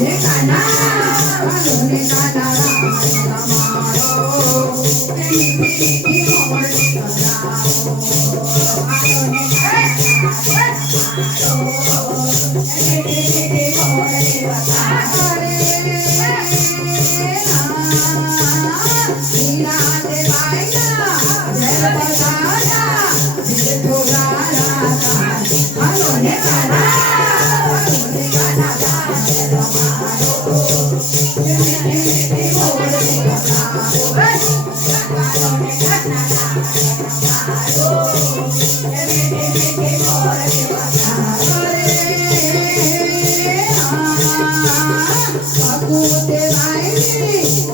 Thank you.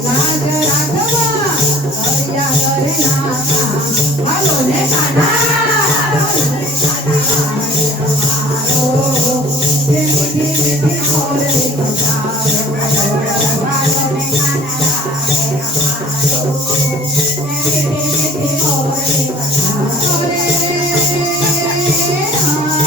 Raga Yeah.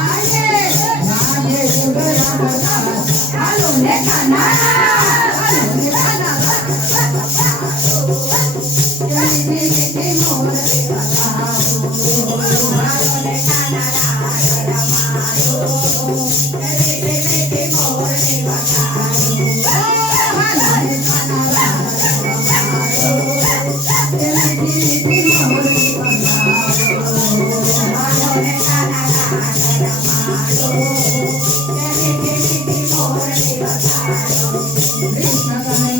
Oh, Gracias.